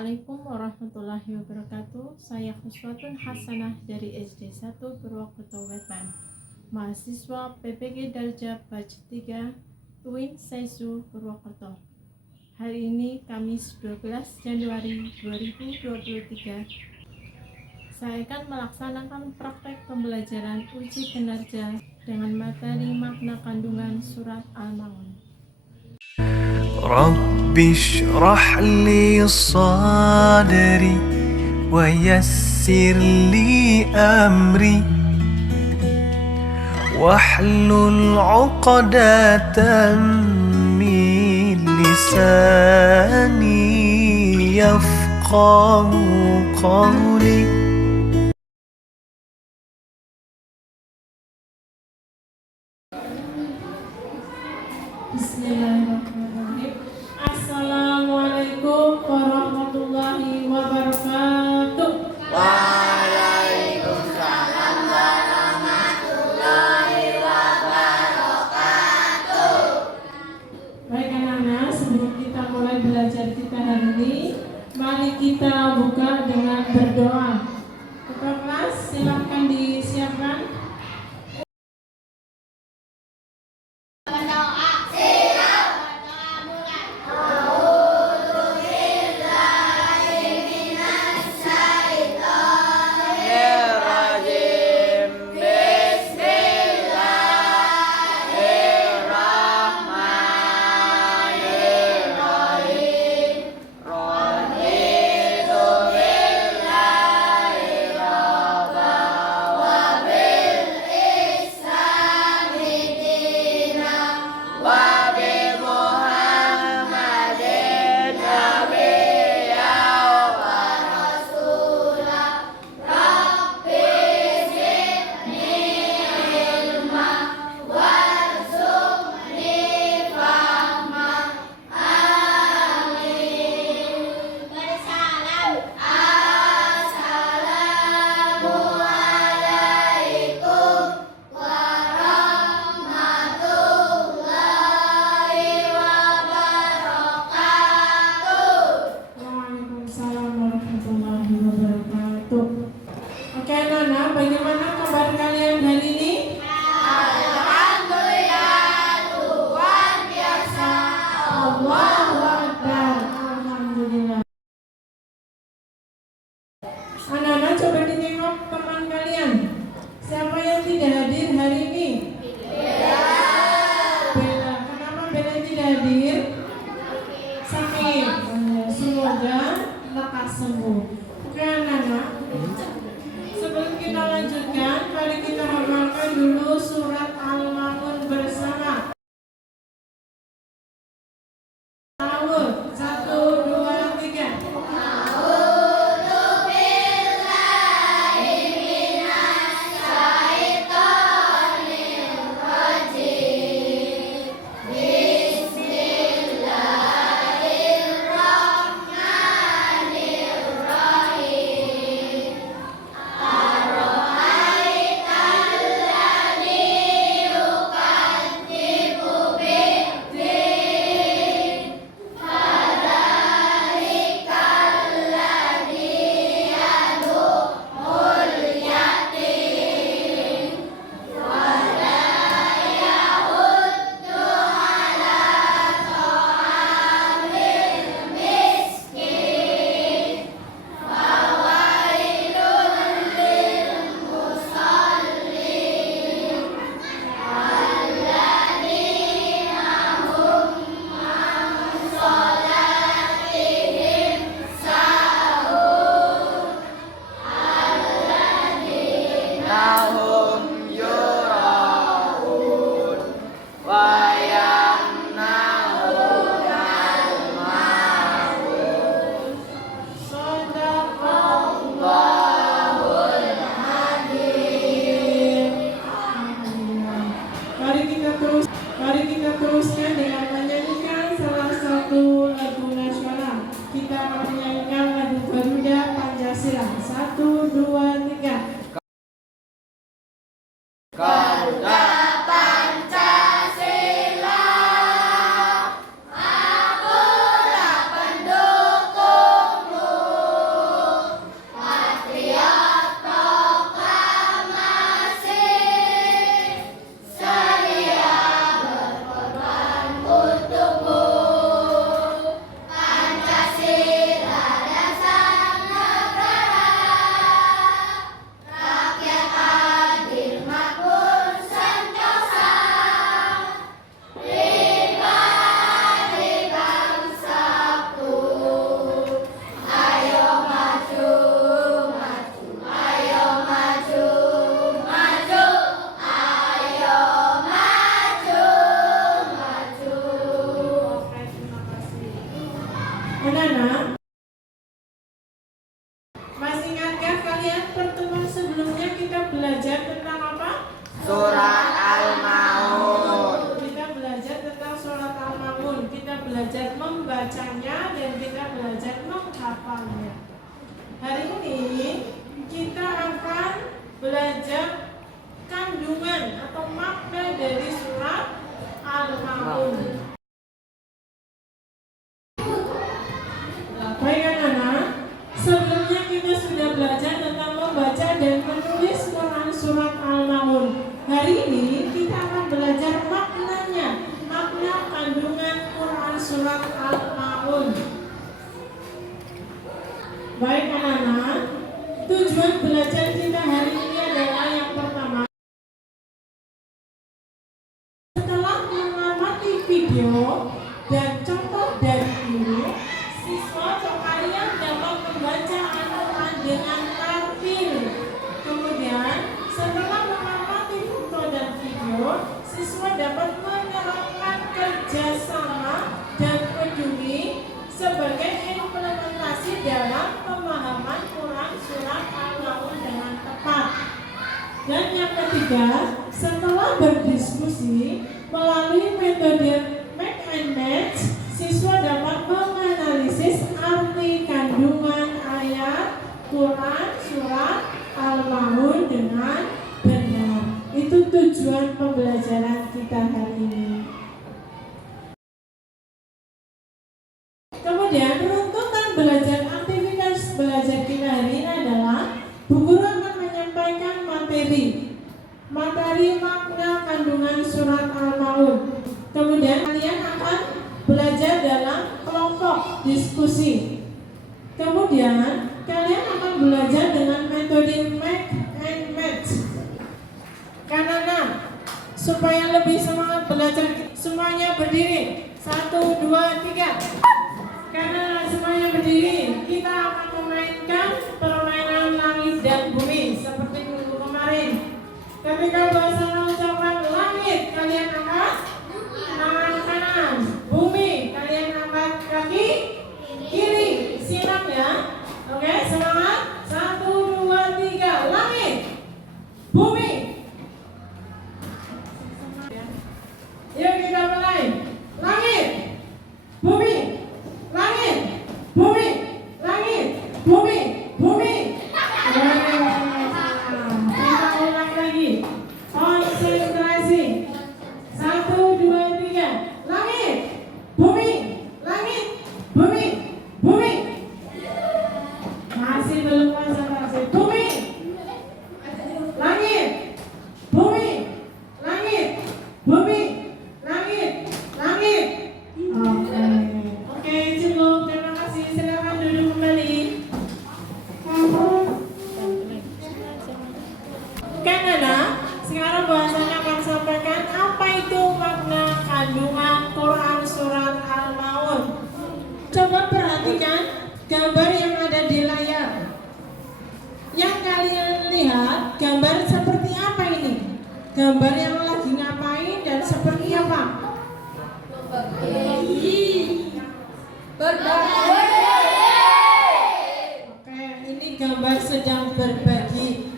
Assalamualaikum warahmatullahi wabarakatuh. Saya Khuswatun Hasanah dari SD 1 Purwokerto Wetan, mahasiswa PPG Darja Batch 3 UIN Saizu Purwokerto. Hari ini Kamis 12 Januari 2023, saya akan melaksanakan praktek pembelajaran uji kinerja dengan materi makna kandungan surat Al-Maun. Rabbi shrah li sadri wa yassir li amri wahlul 'uqdatam min lisani yafqahu qawli. Bismillahirrahmanirrahim. Assalamualaikum warahmatullahi wabarakatuh. Waalaikumsalam warahmatullahi wabarakatuh. Baik anak-anak, sebelum kita mulai belajar kita hari ini, mari kita buka dengan berdoa. Ketua kelas, silakan disiapkan. Oke Nana, bagaimana kabar kalian hari ini? Alhamdulillah, luar biasa. Allahu Akbar. Alhamdulillah. Anak-anak, coba ditengok teman kalian. Siapa yang tidak hadir hari ini? Bella. Kenapa Bella tidak hadir? Sakit. Semoga lekas sembuh. Oke anak-anak, sebelum kita lanjutkan, mari kita hafalkan dulu surat Al-Maun bersama. Awal, 1, 2, 3. Mari kita teruskan dengan menyanyikan salah satu lagu nasional. Kita akan menyanyikan lagu Garuda Pancasila. 1, 2, 3. Garuda Pancasila, akulah pendukungmu. Hari ini kita akan belajar kandungan atau makna dari surat Al-Maun. Baik anak-anak, sebelumnya kita sudah belajar tentang membaca dan menulis Quran surat Al-Maun. Hari ini kita akan belajar maknanya, makna kandungan Quran surat Al-Maun. Baik anak-anak, tujuan belajar kita hari ini adalah yang pertama, setelah mengamati video dan contoh dari guru, siswa atau kalian dapat membaca Al-Quran dengan tartil. Kemudian setelah mengamati foto dan video, siswa dapat menerapkan kerjasama dan peduli sebagai implementasi dalam pemahaman Quran surat Al-Maun dengan tepat. Dan yang ketiga, setelah berdiskusi melalui metode make and match, siswa dapat menganalisis arti kandungan ayat Quran surat Al-Maun dengan benar. Itu tujuan pembelajaran kita hari ini. Kemudian runtutan belajar aktivitas belajar kita hari ini adalah Bu Guru akan menyampaikan materi makna kandungan surat Al-Maun. Kemudian kalian akan belajar dalam kelompok diskusi. Kemudian kalian akan belajar dengan metode make and match. Karena supaya lebih semangat belajar, semuanya berdiri. 1, 2, 3. Karena semuanya berdiri, kita akan memainkan permainan langit dan bumi seperti minggu kemarin. Ketika bahasa ucapan langit, kalian angkat tangan kanan. Bumi, kalian angkat kaki kiri. Siap ya? Oke, semangat. 1, 2, 3. Langit, bumi. Yuk kita mulai. Langit, bumi. Langit, bumi, langit, bumi, bumi. Kita ulang lagi. Konsentrasi. 1, 2, 3. Langit, bumi, langit, bumi, bumi. Masih belum konsentrasi. Bumi, langit, bumi, langit, bumi, langit, langit. Oke, cukup. Terima kasih. Silakan duduk kembali. Kanada, sekarang bahasanya akan sampaikan apa itu makna kandungan Quran surat Al-Maun. Coba perhatikan gambar yang ada di layar. Yang kalian lihat, gambar seperti apa ini? Gambar yang lagi ngapain dan seperti apa? Oke, ini gambar sedang berbagi.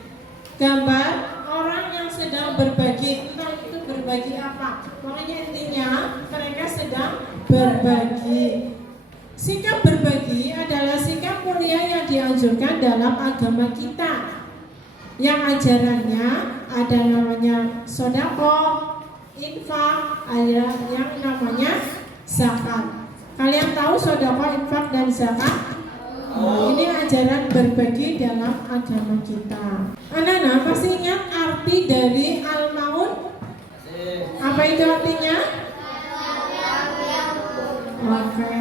Gambar orang yang sedang berbagi. Entah itu berbagi apa. Makanya intinya mereka sedang berbagi. Sikap berbagi adalah sikap mulia yang dianjurkan dalam agama kita. Yang ajarannya ada namanya sedekah, infak, ada yang namanya zakat. Kalian tahu sedekah, infak, dan zakat? Ini ajaran berbagi dalam agama kita. Anak-anak masih ingat arti dari Al-Maun? Apa itu artinya? Oke.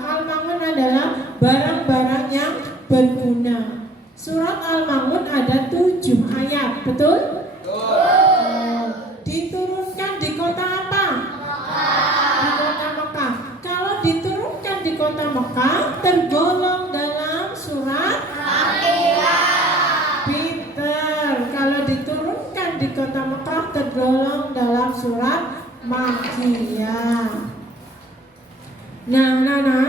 Al-Maun adalah barang-barang yang berguna. Surat Al-Maun ada 7 ayat, betul? Diturunkan di kota apa? Di kota Mekah. Kalau diturunkan di kota Mekah, tergolong dalam surat Peter. Kalau diturunkan di kota Mekah, tergolong dalam surat Makkiyah. Nah,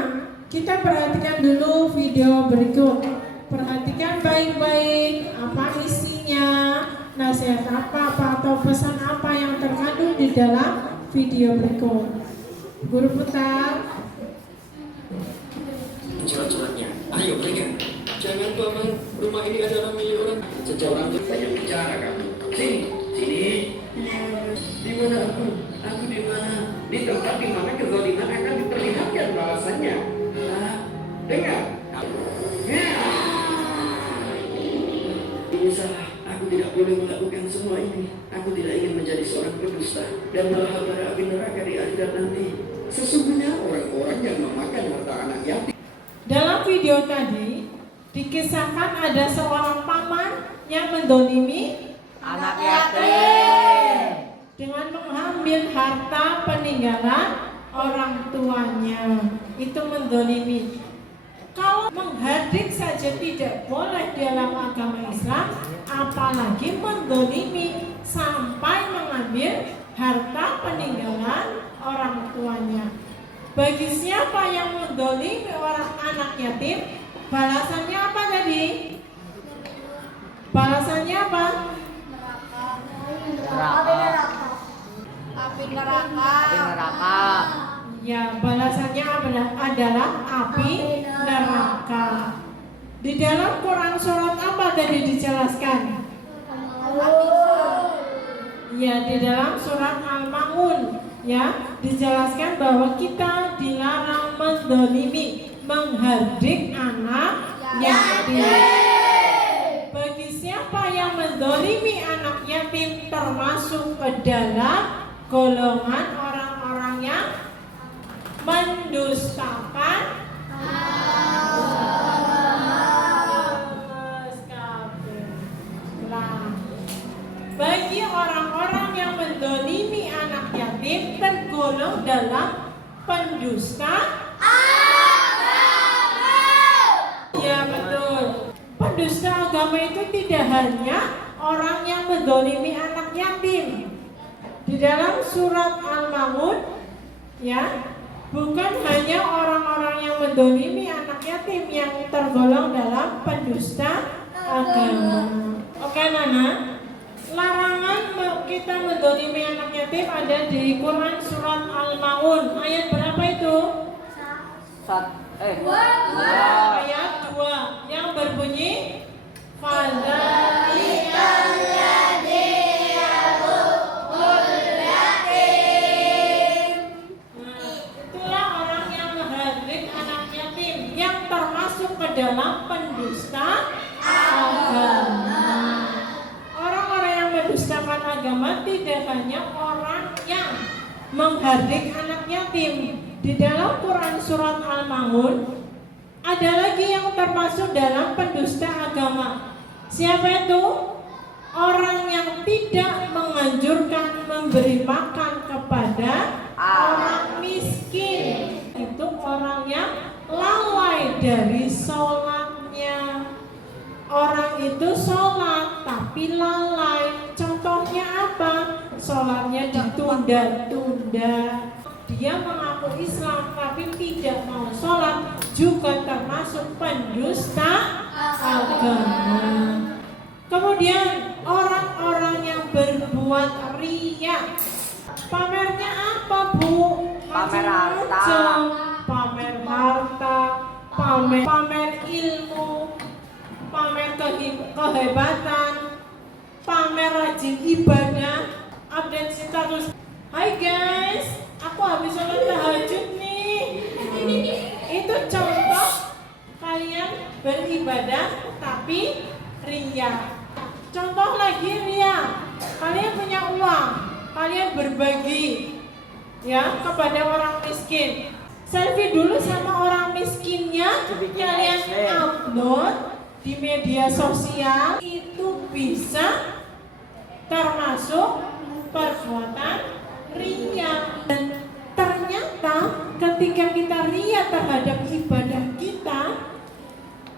kita perhatikan dulu video berikut. Perhatikan baik-baik apa isinya, nasihat apa atau pesan apa yang terkandung di dalam video berikut. Guru putar. Surat-suratnya. Ayo berikan. Jangan pamer rumah ini adalah milik orang. Sejak orang itu banyak bicara kamu. Sini. Di mana aku? Aku di mana? Di tempat di mana kezaliman akan diperlihatkan balasannya. Dengar. Ini salah. Aku tidak boleh melakukan semua ini. Aku tidak ingin menjadi seorang pendusta dan malah bara api neraka di akhirat nanti. Sesungguhnya orang-orang yang memakan harta anak yatim. Dalam video tadi dikisahkan ada seorang paman yang mendolimi Anak yatim. dengan mengambil harta peninggalan orang tuanya. Itu mendolimi. Kalau menghardik saja tidak boleh dalam agama Islam, apalagi mendolimi sampai mengambil harta peninggalan orang tuanya. Bagi siapa yang mendolimi orang anak yatim, balasannya apa tadi? Balasannya apa? Api neraka. Ya, balasannya adalah api neraka. Di dalam Quran surat apa tadi dijelaskan? Ya, di dalam surat Al-Ma'un ya dijelaskan bahwa kita dilarang mendolimi, menghardik anak yatim. Bagi siapa yang mendolimi anak yatim termasuk ke dalam golongan orang-orang yang mendustakan bagi orang-orang yang mendolimi anak yatim tergolong dalam pendusta agama. Ya betul. Pendusta agama itu tidak hanya orang yang mendolimi anak yatim. Di dalam surat Al-Ma'un ya, bukan hanya orang-orang yang mendolimi anak yatim yang tergolong dalam pendusta agama. Oke Nana, larangan kita mendolimi anak yatim ada di Quran surat Al-Ma'un. Ayat berapa itu? Ayat 2 yang berbunyi Fadzalikal ladzi yadhurrul yatim. Itulah orang yang menghardik anak yatim yang termasuk ke dalam pendusta agama. Orang-orang yang mendustakan agama tidak hanya orang yang menghardik anak yatim. Di dalam Quran surat Al-Ma'un ada lagi yang termasuk dalam pendusta agama. Siapa itu? Orang yang tidak menganjurkan memberi makan kepada orang miskin. Itu orang yang lalai dari sholatnya. Orang itu sholat tapi lalai. Contohnya apa? Sholatnya ditunda-tunda. Dia mengaku Islam tapi tidak mau sholat, juga termasuk pendusta agama. Kemudian orang-orang yang berbuat riya. Pamernya apa Bu? Pamer harta. Pamer harta, pamer ilmu, pamer kehebatan, pamer rajin ibadah, update status. Hai guys, aku habis sholat tahajud nih. Itu contoh kalian beribadah tapi riya. Contoh lagi riya. Kalian punya uang, kalian berbagi ya kepada orang miskin. Selfie dulu sama orang miskinnya, kalian upload di media sosial. Itu bisa termasuk perbuatan riya. Dan ternyata ketika kita riya terhadap ibadah kita,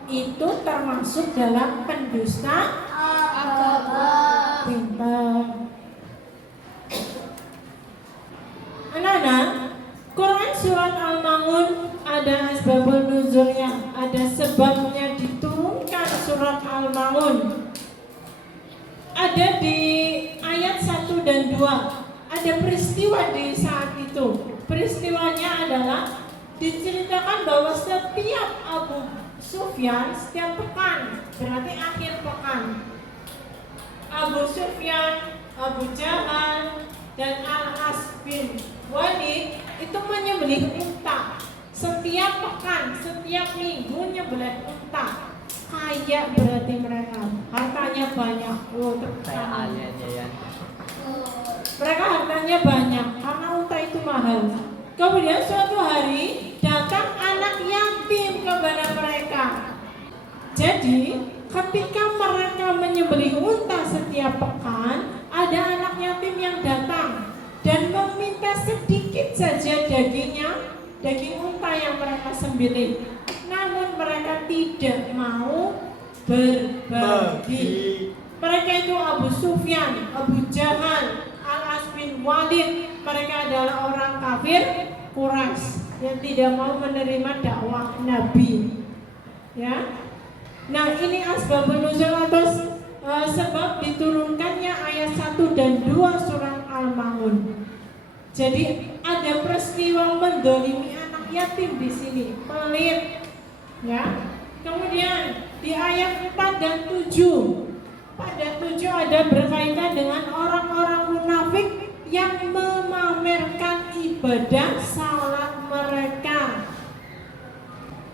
itu termasuk dalam pendusta agama. Pintar. Anak-anak, Quran surat Al-Ma'un ada asbabul nuzulnya, ada sebabnya diturunkan surat Al-Ma'un. Ada di ayat 1 dan 2. Ada peristiwa di saat itu. Peristiwanya adalah diceritakan bahwa setiap Sufyan setiap pekan, berarti akhir pekan. Abu Sufyan, Abu Jahal, dan Al-As bin Walid itu menyembelih unta setiap pekan, setiap minggu nyembelih unta. Kaya berarti mereka, hartanya banyak. Kayak alien ya. Mereka hartanya banyak karena unta itu mahal. Kemudian suatu hari datang anak yatim kepada mereka. Jadi ketika mereka menyembelih unta setiap pekan, ada anak yatim yang datang dan meminta sedikit saja daging unta yang mereka sembelih. Namun mereka tidak mau berbagi. Mereka itu Abu Sufyan, Abu Jahal, Al-As bin Walid. Mereka adalah orang kafir Quraisy yang tidak mau menerima dakwah Nabi. Ya. Nah, ini asbabun nuzul atau sebab diturunkannya ayat 1 dan 2 surat Al-Maun. Jadi ada peristiwa mendolimi anak yatim di sini, pelit. Ya. Kemudian di ayat 4 dan 7. Pada 7 ada berkaitan dengan orang-orang munafik yang memamerkan ibadah salat mereka.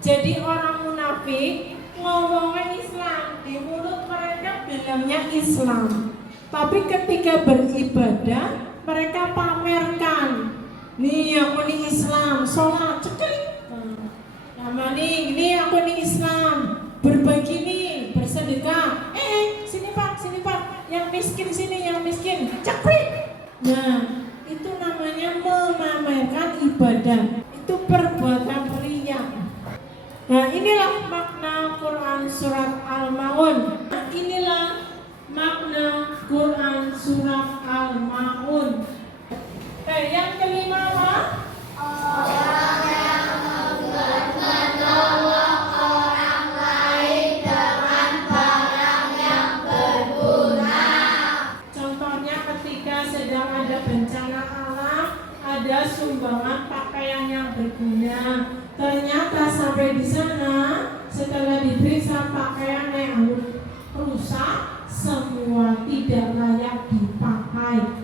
Jadi orang munafik ngomongnya Islam, di mulut mereka bilangnya Islam, tapi ketika beribadah mereka pamerkan, nih aku nih Islam, sholat cekik, nama nih aku nih Islam, berbagi nih, bersedekah, sini pak, yang miskin sini, yang miskin, cekik. Nah, itu namanya memamerkan ibadah, itu perbuatan riya. Nah, inilah makna Quran surat Al-Maun. Inilah makna Quran surat Al-Maun. Yang kelima apa? Orang yang menolong orang lain dengan barang yang berguna. Contohnya ketika sedang ada bencana alam, ada sumbangan pakaian yang berguna. Ternyata sampai di sana setelah diperiksa pakaian yang rusak, semua tidak layak dipakai.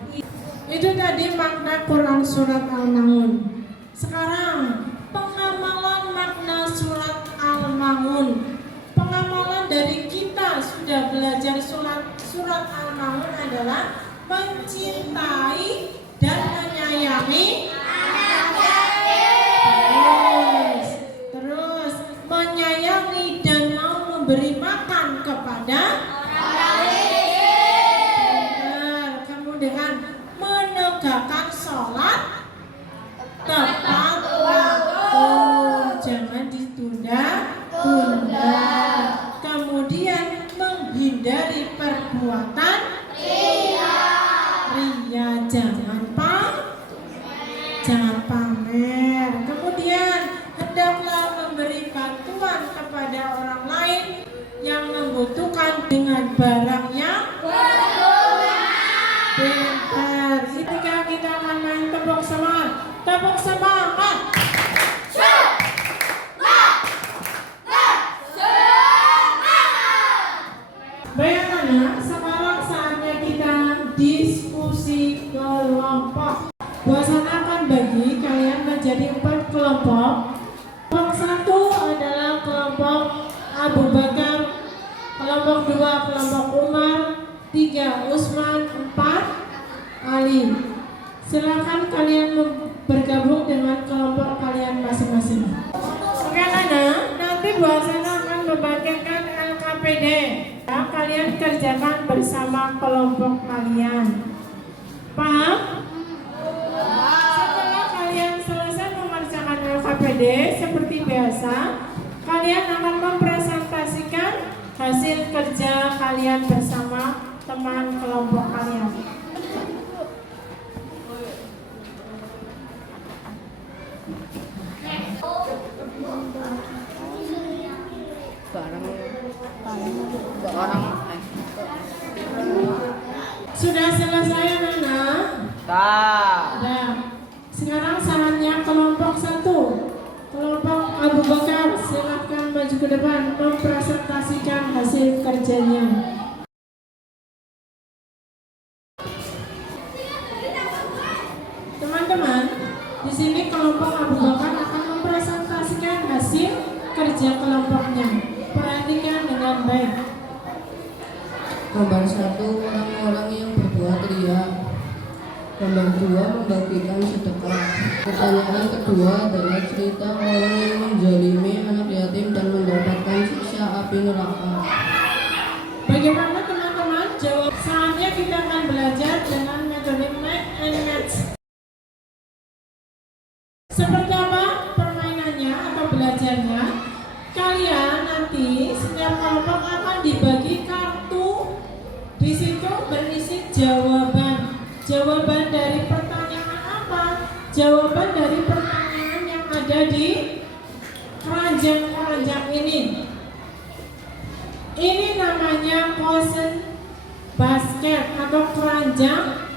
Itu tadi makna Quran surat Al-Maun. Sekarang pengamalan makna surat Al-Maun. Pengamalan dari kita sudah belajar surat Al-Maun adalah mencintai dan menyayangi anak yatim. Terus menyayangi dan mau memberi makan kepada orang miskin. Kemudian menegakkan sholat tepat waktu, jangan ditunda-tunda. Kemudian menghindari perbuatan riya, jangan pamer. Kemudian hendaklah memberi bantuan kepada orang lain yang membutuhkan dengan barang yang berguna. Pintar. Ketika kita akan main tepuk semangat. Baik anak, sekarang saatnya kita diskusi kelompok. Bahwasanya akan bagi kalian menjadi 4 kelompok. Kelompok 1 adalah kelompok Abu Bakar, kelompok 2 kelompok Umar, 3 Utsman, 4 Ali. Silakan kalian bergabung dengan kelompok kalian masing-masing. Oke anak, nanti bahwasanya akan membagikan LKPD. Ya, kalian kerjakan bersama kelompok kalian. Paham? Setelah kalian selesai mengerjakan LKPD seperti biasa, kalian akan mempresentasikan hasil kerja kalian bersama teman kelompok kalian. Sudah selesai anak-anak? Nah, sekarang saatnya kelompok 1. Kelompok Abu Bakar, silakan maju ke depan. kelompok Abu Bakar akan mempresentasikan hasil kerja kelompoknya. Perhatikan dengan baik. Gambar 1, orang-orang yang berbuat riya. Gambar 2, membagikan sedekah. Pertanyaan kedua adalah cerita orang yang menzalimi anak yatim dan mendapatkan siksa api neraka. Bagaimana teman-teman? Jawab. Saatnya kita akan belajar dengan metode Make and Match. Seperti apa permainannya atau belajarnya? Kalian nanti setiap kelompok akan dibagi kartu. Di situ berisi jawaban. Jawaban dari pertanyaan apa? Jawaban dari pertanyaan yang ada di keranjang-keranjang ini. Ini namanya question basket atau keranjang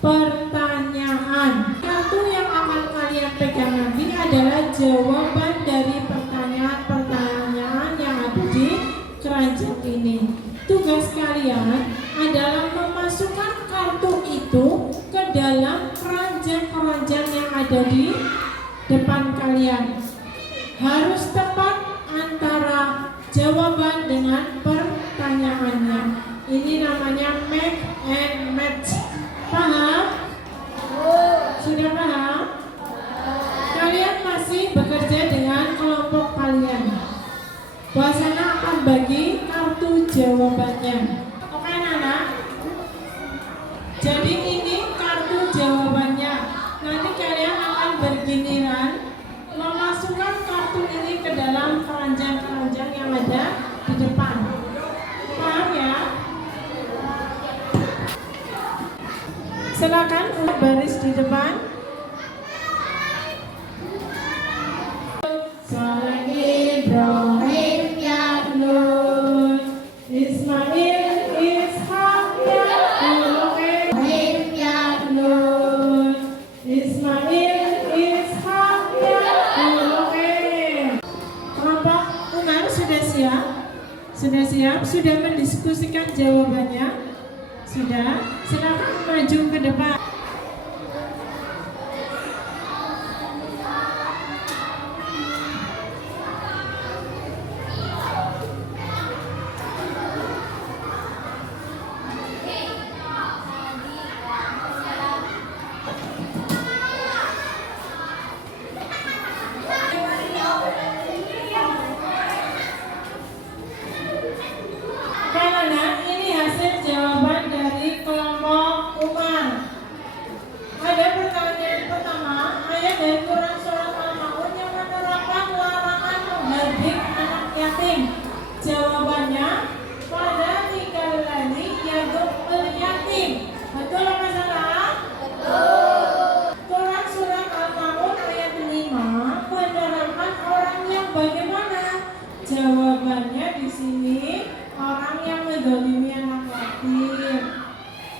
pertanyaan. Kartu yang akan kalian pegang nanti adalah jawaban dari pertanyaan-pertanyaan yang ada di keranjang ini. Tugas kalian adalah memasukkan kartu itu ke dalam keranjang-keranjang yang ada di depan kalian. Harus tepat antara jawaban dengan pertanyaannya. Ini namanya make and match. Paham? Sudah paham? Kalian masih bekerja dengan kelompok kalian. Wasana akan bagi kartu jawabannya. Oke anak-anak? Jadi ini kartu jawabannya. Nanti kalian akan bergiliran memasukkan kartu ini ke dalam keranjang-keranjang yang ada di depan. Paham ya? Silakan baris di depan. Salam Ibrahim ya Nur, Ismail Ishak ya Ibrahim ya Nur, Ismail Ishak ya Ibrahim. Kelompok Umar sudah siap? Sudah siap? Sudah mendiskusikan jawabannya? Sudah? Silakan maju ke depan. Karena ini hasil jawaban dari kelompok Umar. Ada pertanyaan pertama, ayat dari Quran surat Al-Maun yang menerapkan larangan menghardik anak yatim. Jawabannya pada tinggal lagi yadul yatim. Betul apa salah? Betul. Quran surat Al-Maun ayat 5 menerapkan orang yang bagaimana? Jawabannya di sini orang yang menzalimi anak yatim,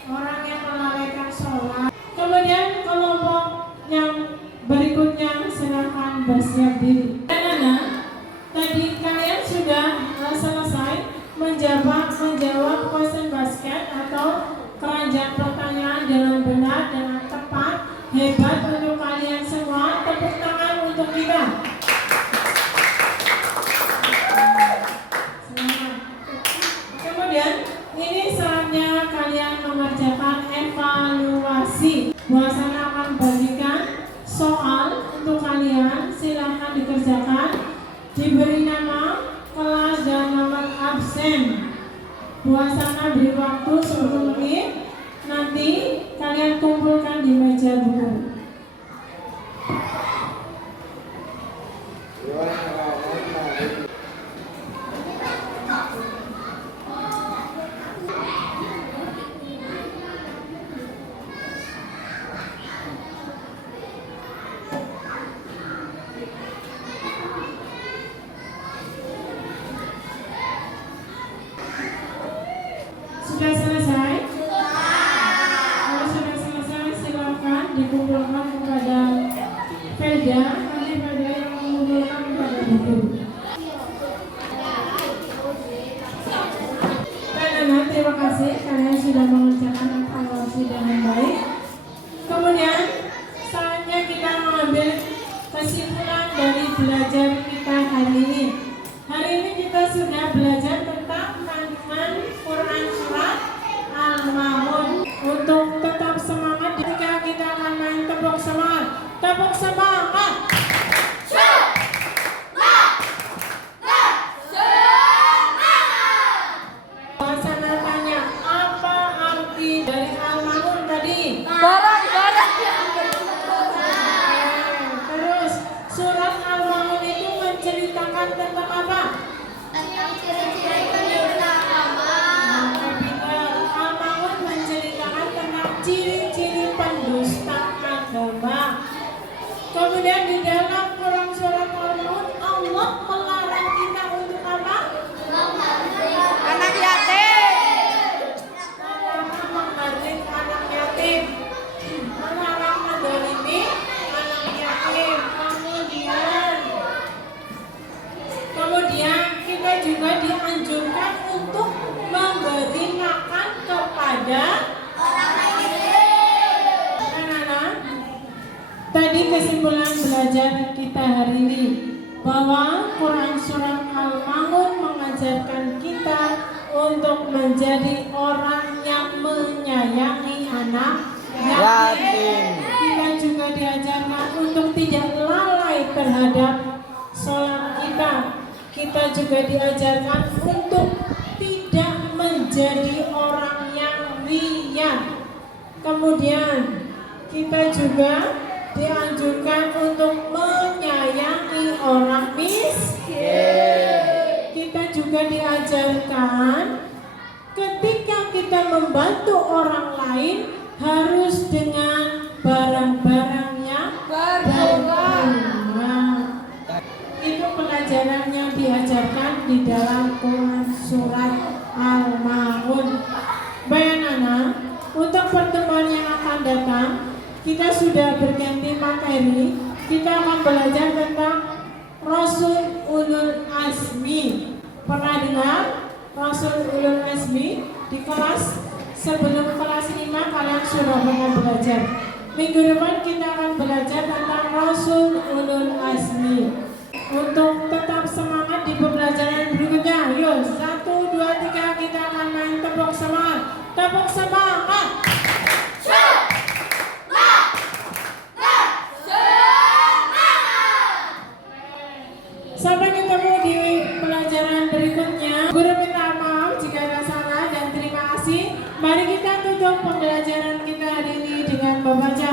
orang yang melalaikan sholat. Kemudian kelompok yang berikutnya silakan bersiap diri. Anak-anak, tadi kalian sudah selesai menjawab question basket atau keranjang pertanyaan dengan benar, dengan tepat. Hebat untuk kalian semua. Tepuk tangan untuk kita. Kemudian ini saatnya kalian mengerjakan evaluasi. Wasana akan bagikan soal untuk kalian. Silahkan dikerjakan. Diberi nama, kelas dan nomor absen. Wasana beri waktu 10 menit. Nanti kalian kumpulkan di meja buku. Sudah selesai? Kalau sudah selesai, silakan dikumpulkan kepada Felda. Nanti Felda yang mengumpulkan kepada buku. Anak-anak, terima kasih kalian sudah mengerjakan evaluasi dengan baik. Kemudian saatnya kita mengambil Tepuk semangat. Sana tanya, apa arti dari Al-Ma'un tadi? Terus surat Al-Ma'un itu menceritakan tentang apa? Al-Ma'un menceritakan tentang ciri-ciri pendusta agama. Kemudian di dalam Quran surat Al-Ma'un Allah melarang kita untuk apa? Anak yatim. Melarang menghardik anak yatim, melarang mendolimi anak yatim. Kemudian kita juga dianjurkan untuk memberi makan kepada anak-anak. Tadi kesimpulan belajar kita hari ini bahwa Quran Surat Al-Ma'un mengajarkan kita untuk menjadi orang yang menyayangi anak yatim. Kita juga diajarkan untuk tidak lalai terhadap sholat kita. Kita juga diajarkan untuk tidak menjadi orang yang riya. Kemudian kita juga dianjurkan untuk menyayangi orang miskin. Kita juga diajarkan ketika kita membantu orang lain harus dengan barang-barang yang berguna. Itu pelajaran yang diajarkan di dalam Quran surat Al-Ma'un. Baik anak, untuk pertemuan yang akan datang kita sudah berganti materi. Kita akan belajar tentang Rasul Ulul Azmi. Pernah dengar Rasul Ulul Azmi? Di kelas sebelum kelas 5 kalian sudah pernah belajar. Minggu depan kita akan belajar tentang Rasul Ulul Azmi. Untuk tetap semangat di pembelajaran berikutnya, yuk 1, 2, 3 kita akan main tepuk semangat. Tepuk semangat. Sampai ketemu di pelajaran berikutnya. Guru minta maaf jika ada salah dan terima kasih. Mari kita tutup pembelajaran kita hari ini dengan membaca